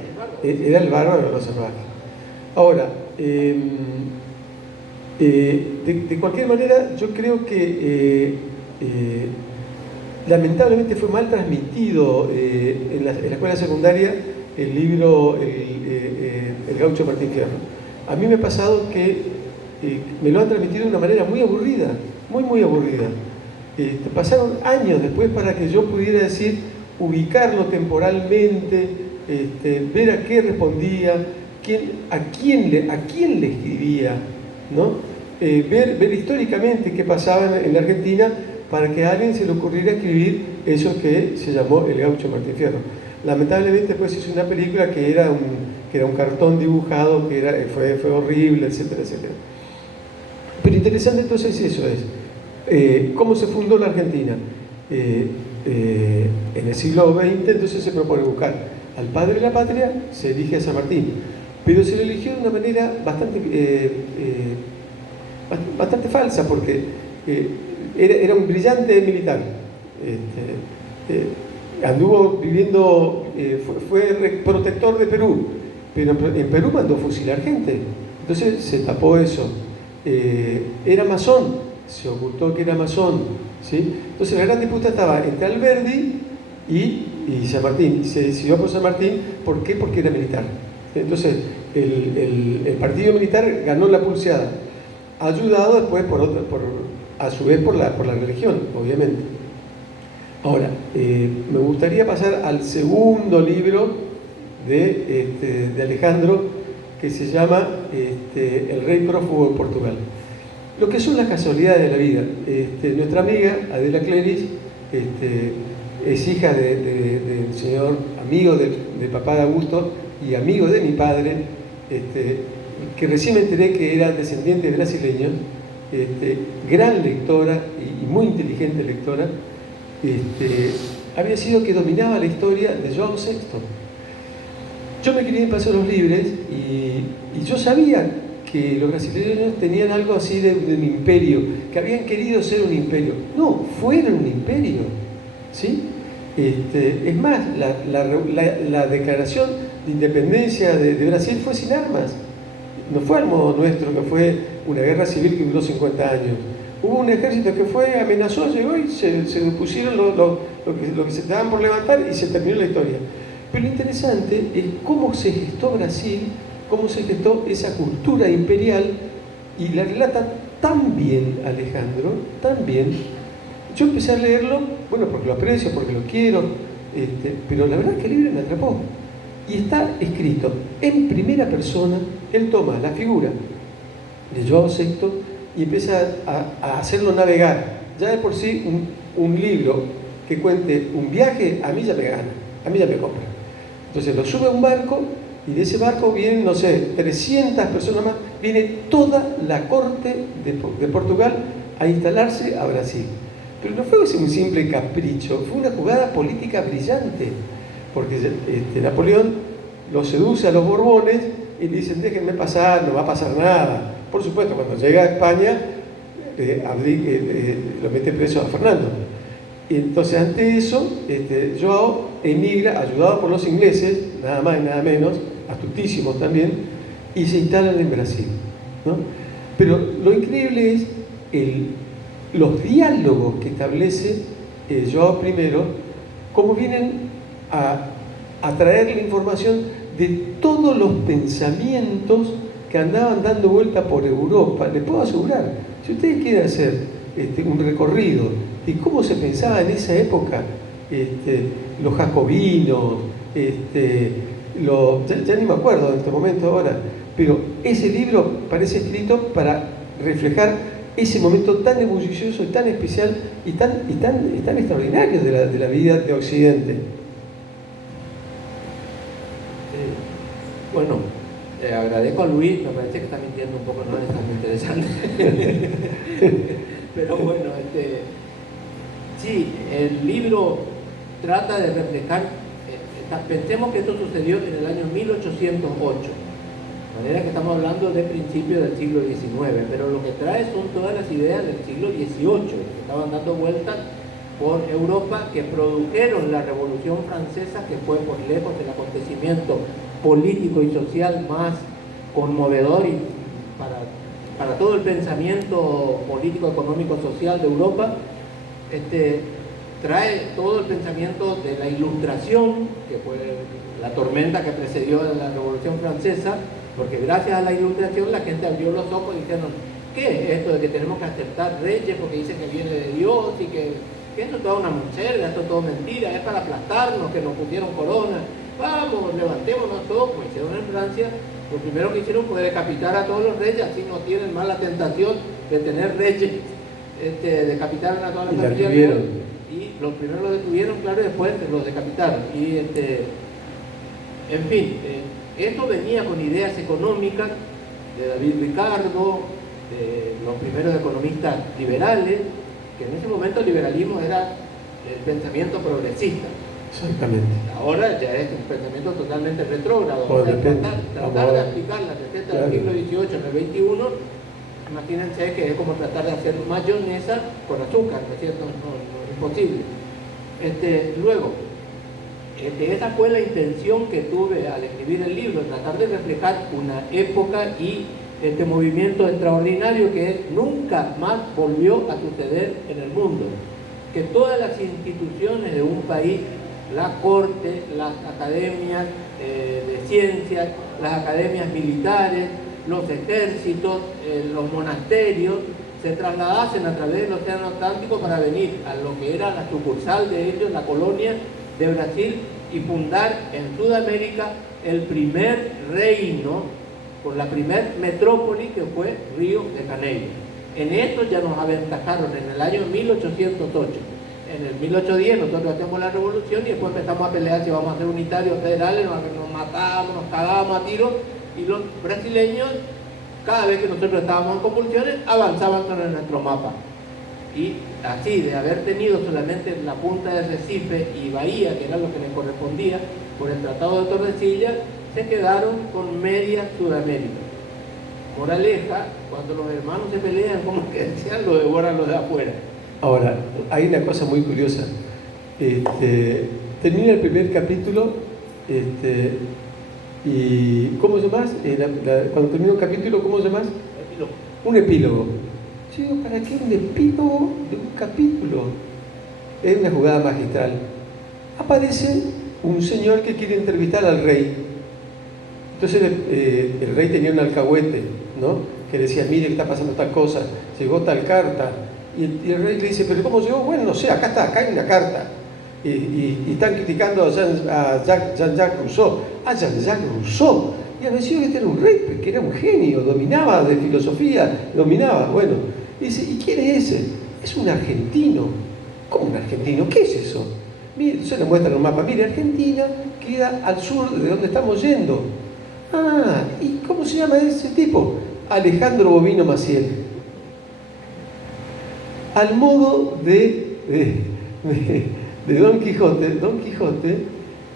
era el bárbaro, lo salvaje. Ahora, de cualquier manera, yo creo que lamentablemente fue mal transmitido en la escuela secundaria el libro El gaucho Martín Fierro. A mí me ha pasado que me lo han transmitido de una manera muy aburrida, muy aburrida. Pasaron años después para que yo pudiera decir, ubicarlo temporalmente, ver a qué respondía, a quién le escribía, ¿no? Ver históricamente qué pasaba en la Argentina para que a alguien se le ocurriera escribir eso que se llamó El gaucho Martín Fierro. Lamentablemente después hizo una película que era un cartón dibujado, que fue horrible, etcétera, etcétera. Pero interesante entonces eso es, cómo se fundó la Argentina. En el siglo XX entonces se propone buscar al padre de la patria, se elige a San Martín, pero se lo eligió de una manera bastante falsa, porque era un brillante militar. Anduvo viviendo, fue protector de Perú, pero en Perú mandó fusilar gente, entonces se tapó eso. Era masón, se ocultó que era masón, ¿sí? Entonces la gran disputa estaba entre Alberdi y San Martín. Se decidió por San Martín. ¿Por qué? Porque era militar. Entonces el partido militar ganó la pulseada, ayudado después a su vez por la religión, obviamente. Ahora, me gustaría pasar al segundo libro de Alejandro, que se llama El rey prófugo de Portugal. Lo que son las casualidades de la vida. Nuestra amiga Adela Cleris es hija del señor, amigo de papá de Augusto y amigo de mi padre, que recién me enteré que era descendiente de brasileños, gran lectora y muy inteligente lectora. había sido que dominaba la historia de João VI. Yo me crié en Paseo de los Libres y yo sabía que los brasileños tenían algo así de un imperio, que habían querido ser un imperio. No, fueron un imperio, ¿sí? Es más, la declaración de independencia de Brasil fue sin armas. No fue al modo nuestro, que fue una guerra civil que duró 50 años. Hubo un ejército que fue, amenazó, llegó y se pusieron lo que se estaban por levantar y se terminó la historia. Pero lo interesante es cómo se gestó Brasil, cómo se gestó esa cultura imperial, y la relata tan bien Alejandro, tan bien. Yo empecé a leerlo, bueno, porque lo aprecio, porque lo quiero, pero la verdad es que el libro me atrapó. Y está escrito en primera persona. Él toma la figura de João VI y empieza a hacerlo navegar. Ya de por sí un libro que cuente un viaje, a mí ya me gana, a mí ya me compra. Entonces lo sube a un barco y de ese barco vienen, no sé, 300 personas más, viene toda la corte de Portugal a instalarse a Brasil. Pero no fue un simple capricho, fue una jugada política brillante, porque Napoleón los seduce a los Borbones y le dicen: déjenme pasar, no va a pasar nada. Por supuesto, cuando llega a España, lo mete preso a Fernando. Y entonces, ante eso, João emigra, ayudado por los ingleses, nada más y nada menos, astutísimos también, y se instalan en Brasil, ¿no? Pero lo increíble es los diálogos que establece João I, cómo vienen a traer la información de todos los pensamientos que andaban dando vuelta por Europa. Les puedo asegurar, si ustedes quieren hacer un recorrido de cómo se pensaba en esa época, los jacobinos, ya ni me acuerdo en este momento ahora, pero ese libro parece escrito para reflejar ese momento tan ebullicioso y tan especial y tan extraordinario de la vida de Occidente. Bueno, agradezco a Luis, me parece que está mintiendo un poco, no es tan interesante. Pero bueno, sí, el libro trata de reflejar, pensemos que esto sucedió en el año 1808, de manera que estamos hablando de principios del siglo XIX, pero lo que trae son todas las ideas del siglo XVIII, que estaban dando vueltas por Europa, que produjeron la Revolución Francesa, que fue por lejos el acontecimiento político y social más conmovedor y para todo el pensamiento político, económico, social de Europa. Trae todo el pensamiento de la Ilustración, que fue la tormenta que precedió a la Revolución Francesa, porque gracias a la Ilustración la gente abrió los ojos y dijeron: ¿qué es esto de que tenemos que aceptar reyes porque dicen que viene de Dios y que esto es toda una monserga, esto es todo mentira, es para aplastarnos, que nos pusieron corona? Vamos, levantémonos todos. Como hicieron en Francia, lo primero que hicieron fue decapitar a todos los reyes, así no tienen más la tentación de tener reyes. Decapitaron a toda la familia real y los primeros los detuvieron, claro, y después los decapitaron. Y en fin, esto venía con ideas económicas de David Ricardo, de los primeros economistas liberales, que en ese momento el liberalismo era el pensamiento progresista. Exactamente. Ahora ya es un pensamiento totalmente retrógrado. Pues tratar de aplicar la receta del siglo XVIII en el XXI, imagínense que es como tratar de hacer mayonesa con azúcar, ¿no es cierto? No, es imposible. Luego, esa fue la intención que tuve al escribir el libro, tratar de reflejar una época y este movimiento extraordinario que nunca más volvió a suceder en el mundo. Que todas las instituciones de un país, la corte, las academias de ciencias, las academias militares, los ejércitos, los monasterios, se trasladasen a través del Océano Atlántico para venir a lo que era la sucursal de ellos, la colonia de Brasil, y fundar en Sudamérica el primer reino, con la primer metrópoli, que fue Río de Janeiro. En esto ya nos aventajaron en el año 1808. En el 1810 nosotros hacemos la revolución y después empezamos a pelear si vamos a ser unitarios federales, nos matamos, nos cagábamos a tiros, y los brasileños, cada vez que nosotros estábamos en convulsiones, avanzaban sobre nuestro mapa. Y así, de haber tenido solamente la punta de Recife y Bahía, que era lo que le correspondía por el Tratado de Tordesillas, se quedaron con media Sudamérica. Moraleja, cuando los hermanos se pelean, como que decían, lo devoran los de afuera. Ahora, hay una cosa muy curiosa. Termina el primer capítulo, y ¿cómo se llama? Cuando termina un capítulo, ¿cómo se llama? Un epílogo. Yo digo, ¿para qué un epílogo de un capítulo? Es una jugada magistral. Aparece un señor que quiere entrevistar al rey. Entonces el rey tenía un alcahuete, ¿no? Que decía, mire, está pasando tal cosa, llegó tal carta. Y el rey le dice, ¿pero cómo llegó? Bueno, no sé, acá está, acá hay una carta. Y están criticando a Jean-Jacques Rousseau. Ah, Jean-Jacques Rousseau. Y pareció que este era un rey, que era un genio, dominaba de filosofía, dominaba. Bueno, dice, ¿y quién es ese? Es un argentino. ¿Cómo un argentino? ¿Qué es eso? Mire, se le muestra en un mapa. Mire, Argentina queda al sur de donde estamos yendo. Ah, ¿y cómo se llama ese tipo? Alejandro Bovino Maciel. Al modo de Don Quijote, Don Quijote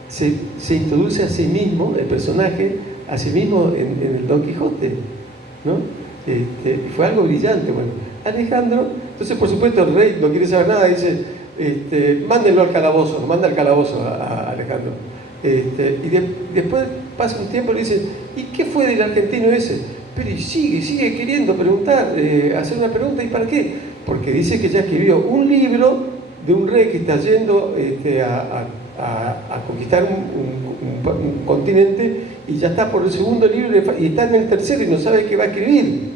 se introduce a sí mismo, el personaje, a sí mismo en el Don Quijote, ¿no? Fue algo brillante. Bueno, Alejandro, entonces por supuesto el rey no quiere saber nada, dice, mándenlo al calabozo, manda al calabozo a Alejandro. Después pasa un tiempo y le dice, ¿y qué fue del argentino ese? Pero sigue queriendo preguntar, hacer una pregunta, ¿y para qué? Porque dice que ya escribió un libro de un rey que está yendo a conquistar un continente, y ya está por el segundo libro y está en el tercero y no sabe qué va a escribir.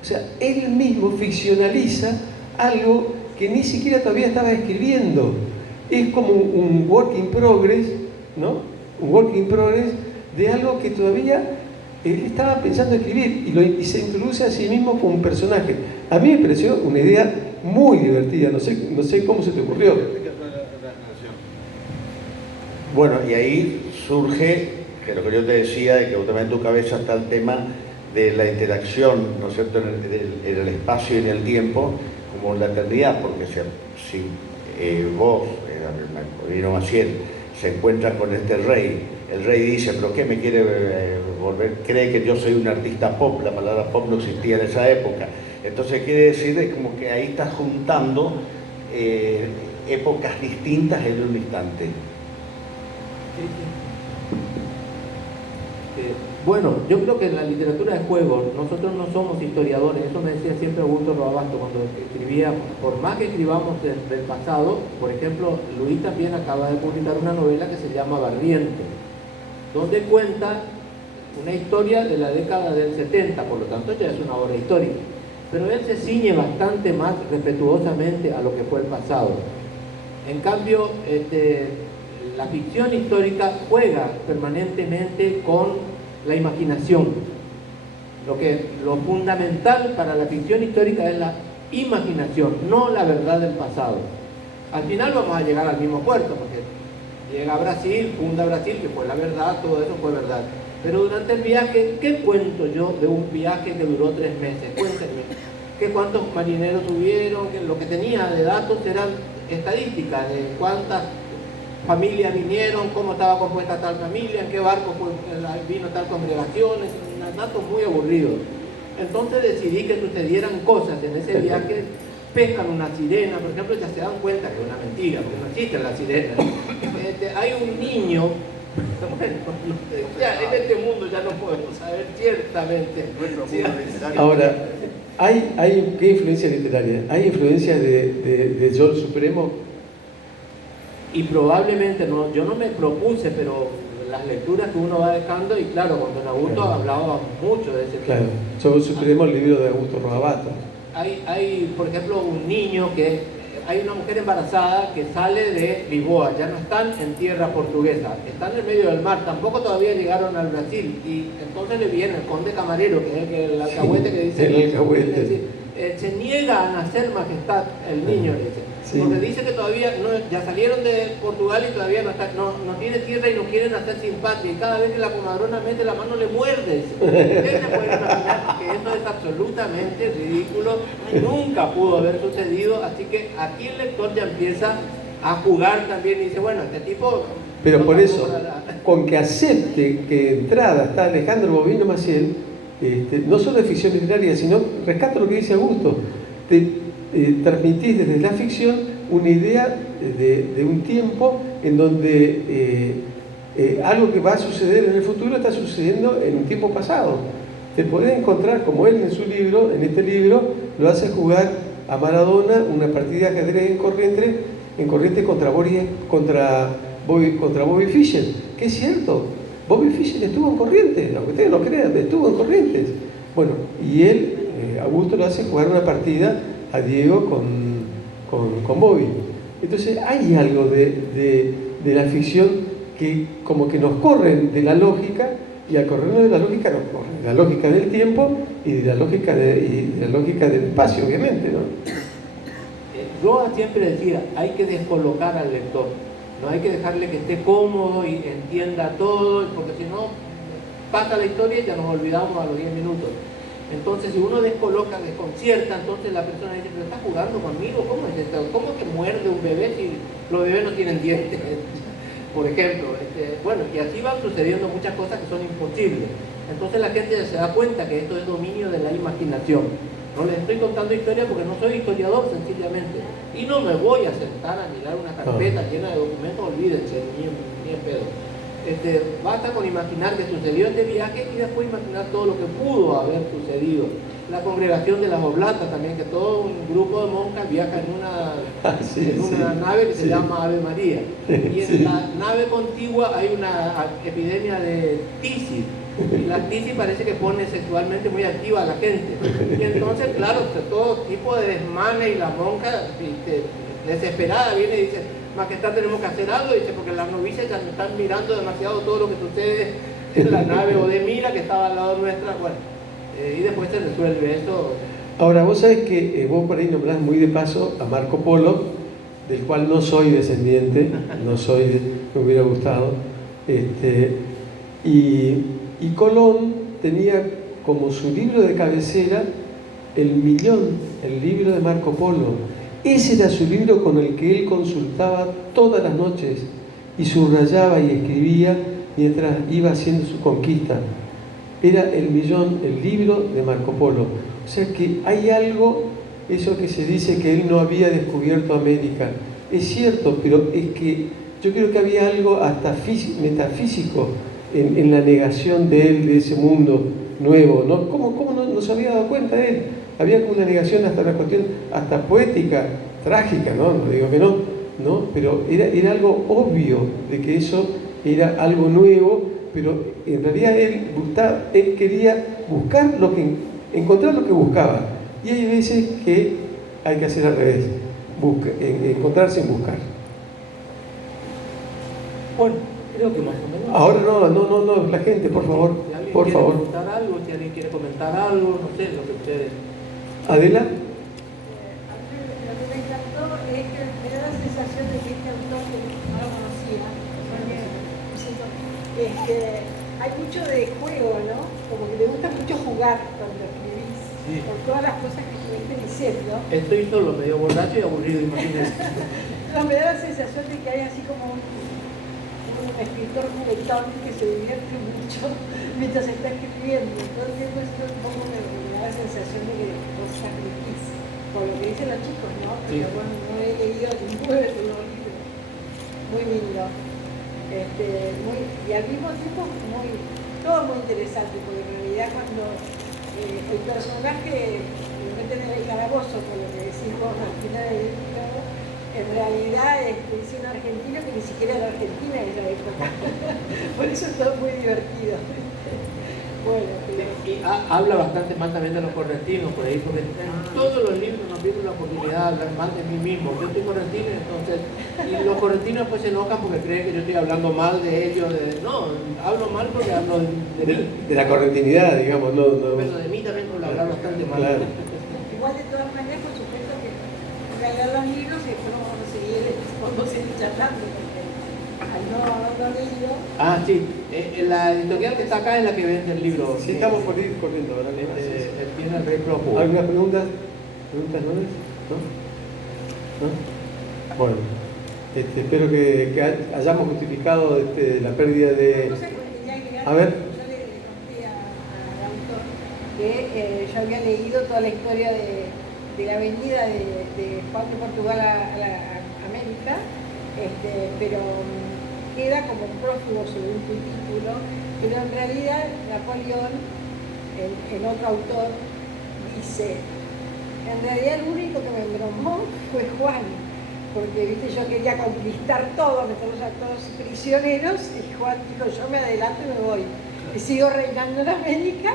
O sea, él mismo ficcionaliza algo que ni siquiera todavía estaba escribiendo. Es como un work in progress, ¿no? Un work in progress de algo que todavía él estaba pensando escribir, y se introduce a sí mismo como un personaje. A mí me pareció una idea muy divertida, no sé cómo se te ocurrió. Bueno, y ahí surge, que lo que yo te decía, de que también en tu cabeza está el tema de la interacción, ¿no es cierto?, en el espacio y en el tiempo, como la eternidad, porque si vos, Bovino Maciel, se encuentra con este rey, el rey dice, ¿pero qué me quiere volver? Cree que yo soy un artista pop, la palabra pop no existía en esa época. Entonces quiere decir, es como que ahí estás juntando épocas distintas en un instante. Bueno, yo creo que en la literatura de juego nosotros no somos historiadores, eso me decía siempre Augusto Roabasto cuando escribía, por más que escribamos del pasado. Por ejemplo, Luis también acaba de publicar una novela que se llama Barriento, donde cuenta una historia de la década del 70, por lo tanto ya es una obra histórica, pero él se ciñe bastante más respetuosamente a lo que fue el pasado. En cambio, la ficción histórica juega permanentemente con la imaginación. Lo fundamental para la ficción histórica es la imaginación, no la verdad del pasado. Al final vamos a llegar al mismo puerto, porque llega a Brasil, funda Brasil, que fue la verdad, todo eso fue verdad. Pero durante el viaje, ¿qué cuento yo de un viaje que duró 3 meses? Cuéntenme, ¿qué cuántos marineros hubieron? Lo que tenía de datos eran estadísticas de cuántas familias vinieron, cómo estaba compuesta tal familia, en qué barco vino tal congregación, datos muy aburridos. Entonces decidí que sucedieran cosas en ese viaje. Pescan una sirena, por ejemplo, ya se dan cuenta que es una mentira, porque no existen las sirenas. Hay un niño, bueno, ya en este mundo ya no podemos saber ciertamente. Ahora, ¿qué influencia literaria? ¿Hay influencia de Yol Supremo? Y probablemente, no, yo no me propuse, pero las lecturas que uno va dejando, y claro, con don Augusto hablaba mucho de ese tema. Claro, Yol Supremo, el libro de Augusto Roabato. Hay, por ejemplo, un niño hay una mujer embarazada que sale de Lisboa, ya no están en tierra portuguesa, están en el medio del mar, tampoco todavía llegaron al Brasil, y entonces le viene el conde camarero, que es el alcahuete que dice, el alcahuete. se niega a nacer majestad el niño, le dice. Sí. Porque dice que todavía ya salieron de Portugal y todavía no tiene tierra y no quieren hacer sin patria. Y cada vez que la comadrona mete la mano le muerde. Ustedes se pueden imaginar que eso es absolutamente ridículo. Nunca pudo haber sucedido. Así que aquí el lector ya empieza a jugar también y dice, bueno, este tipo... Pero no por eso, la... con que acepte que de entrada está Alejandro Bovino Maciel, no solo de ficción literaria, sino rescato lo que dice Augusto, transmitís desde la ficción una idea de un tiempo en donde algo que va a suceder en el futuro está sucediendo en un tiempo pasado. Te podés encontrar, como él en su libro, en este libro, lo hace jugar a Maradona una partida de ajedrez en corriente contra Bobby Fischer, que es cierto, Bobby Fischer estuvo en Corrientes, aunque ustedes no crean, estuvo en Corrientes. Bueno, y él, Augusto, lo hace jugar una partida a Diego con Bobby. Entonces hay algo de la ficción que como que nos corren de la lógica, y al corrernos de la lógica nos corren de la lógica del tiempo y de la lógica del espacio, obviamente, ¿no? Roa siempre decía, hay que descolocar al lector, no hay que dejarle que esté cómodo y entienda todo, porque si no, pasa la historia y ya nos olvidamos a los 10 minutos. Entonces, si uno descoloca, desconcierta, entonces la persona dice, pero estás jugando conmigo, ¿cómo es esto? ¿Cómo que muerde un bebé si los bebés no tienen dientes? Por ejemplo, bueno, y así van sucediendo muchas cosas que son imposibles. Entonces la gente se da cuenta que esto es dominio de la imaginación. No les estoy contando historia porque no soy historiador, sencillamente. Y no me voy a sentar a mirar una carpeta llena de documentos, olvídense, ni en pedo. Basta con imaginar que sucedió este viaje y después imaginar todo lo que pudo haber sucedido. La congregación de las Oblatas también, que todo un grupo de monjas viaja en una nave que se llama Ave María. Y en la nave contigua hay una epidemia de tisis. Y la tisis parece que pone sexualmente muy activa a la gente. Y entonces, claro, todo tipo de desmane, y la monja desesperada viene y dice, Majestad, tenemos que hacer algo, dice, porque las novicias ya están mirando demasiado todo lo que sucede en la nave o de Mira, que estaba al lado nuestra. Bueno, y después se resuelve esto. Ahora, vos sabés que vos por ahí nombrás muy de paso a Marco Polo, del cual no soy descendiente, me hubiera gustado. Y Colón tenía como su libro de cabecera el libro de Marco Polo. Ese era su libro con el que él consultaba todas las noches y subrayaba y escribía mientras iba haciendo su conquista. Era el libro de Marco Polo. O sea que hay algo, eso que se dice que él no había descubierto América. Es cierto, pero es que yo creo que había algo hasta metafísico en la negación de él, de ese mundo nuevo, ¿no? ¿Cómo no se había dado cuenta él? Había como una negación hasta una cuestión, hasta poética, trágica, ¿no? No digo que no, pero era algo obvio de que eso era algo nuevo, pero en realidad él quería encontrar lo que buscaba. Y hay veces que hay que hacer al revés, encontrar sin buscar. Bueno, creo que más o menos. Ahora no, la gente, por favor, Si alguien por quiere favor. preguntar algo, si alguien quiere comentar algo, no sé, lo que ustedes... Adela. Lo que me encantó es que me da la sensación de que este autor, que no lo conocía, hay mucho de juego, ¿no? Como que le gusta mucho jugar cuando escribís, sí, por todas las cosas que estuviste diciendo. Estoy solo, medio borracho y aburrido, imagínate. No, me da la sensación de que hay así como un escritor juguetón que se divierte mucho mientras está escribiendo. Todo el tiempo esto un poco me da la sensación de que vos sacrificís, por lo que dicen los chicos, ¿no? Pero sí, bueno, no he leído ninguno de tus libros. Muy lindo. Y al mismo tiempo todo muy interesante, porque en realidad cuando el personaje lo meten en el calabozo, por lo que decís vos al final del libro, en realidad es un argentino que ni siquiera era Argentina en esa época. Por eso es todo muy divertido. Bueno, y habla bastante mal también de los correntinos por ahí, porque en todos los libros nos piden la oportunidad de hablar mal de mí mismo. Yo soy correntino, entonces, y los correntinos pues se enojan porque creen que yo estoy hablando mal de ellos. No, hablo mal porque hablo de mí. De la correntinidad, digamos, no. Pero de mí también puedo hablar bastante mal. Claro. igual de todas maneras, por supuesto que una voy a leer los libros y después vamos a seguir charlando, porque al no haberlo leído... Ah, sí. La editorial que está acá es la que vende el libro. Sí, estamos por ir corriendo ahora. Tiene el Rey Prófugo. ¿Alguna pregunta? ¿Preguntas nuevas? ¿No? ¿No? Bueno, espero que hayamos justificado la pérdida de... Una cosa que quería agregar, A ver. yo le conté al autor que yo había leído toda la historia de la venida de Juan de Portugal a América, pero queda como un prófugo sobre un título, pero en realidad Napoleón, el otro autor, dice, en realidad el único que me embromó fue Juan, porque viste, yo quería conquistar todo, meterlos a todos prisioneros, y Juan dijo, yo me adelanto y me voy, y sigo reinando en América,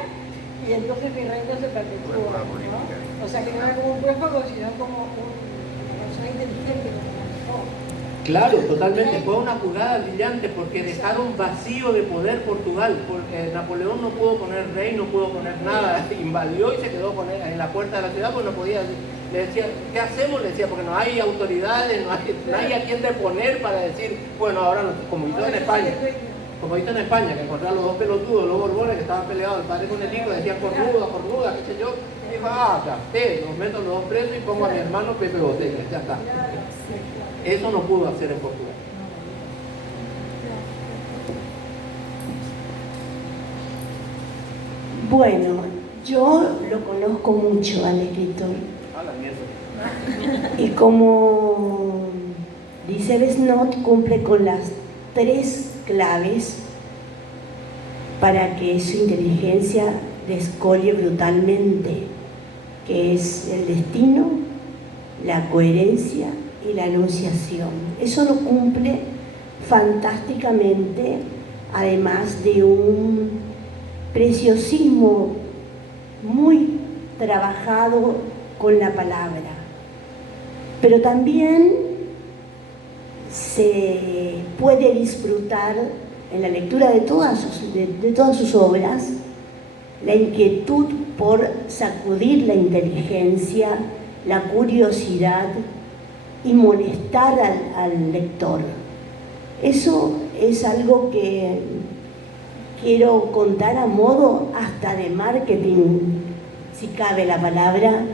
y entonces mi reino se perpetúa, ¿no? O sea que no era como un prófugo, sino como una persona inteligente, como manejó. Claro, totalmente. Fue una jugada brillante porque dejaron vacío de poder Portugal. Porque Napoleón no pudo poner rey, no pudo poner nada. Invadió y se quedó en la puerta de la ciudad porque no podía. Le decía, ¿qué hacemos? Le decía, porque no hay autoridades, no hay a quien deponer para decir, bueno, ahora no, como hizo en España. Como hizo en España, que encontraron los dos pelotudos, los borbones que estaban peleados, el padre con el hijo, decían cornuda, qué sé yo. Y dijo, los meto los dos presos y pongo a mi hermano Pepe Botella, ya está. Eso no pudo hacer en Portugal. Bueno, yo lo conozco mucho al escritor. Y como dice Besnot, cumple con las 3 claves para que su inteligencia descolle brutalmente, que es el destino, la coherencia y la enunciación. Eso lo cumple fantásticamente, además de un preciosismo muy trabajado con la palabra. Pero también se puede disfrutar en la lectura de todas sus obras la inquietud por sacudir la inteligencia, la curiosidad y molestar al lector. Eso es algo que quiero contar a modo hasta de marketing, si cabe la palabra,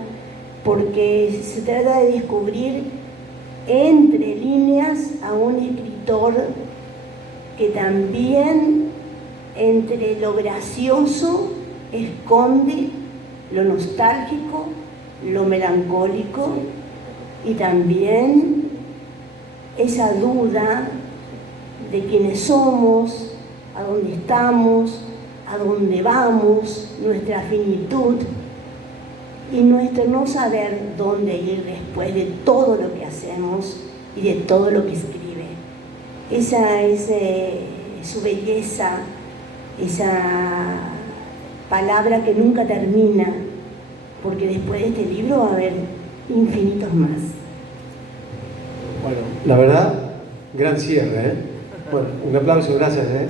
porque se trata de descubrir entre líneas a un escritor que también entre lo gracioso esconde lo nostálgico, lo melancólico y también esa duda de quiénes somos, a dónde estamos, a dónde vamos, nuestra finitud y nuestro no saber dónde ir después de todo lo que hacemos y de todo lo que escribe. Esa es su belleza, esa palabra que nunca termina, porque después de este libro va a haber infinitos más. Bueno, la verdad, gran cierre, ¿eh? Bueno, un aplauso, gracias, ¿eh?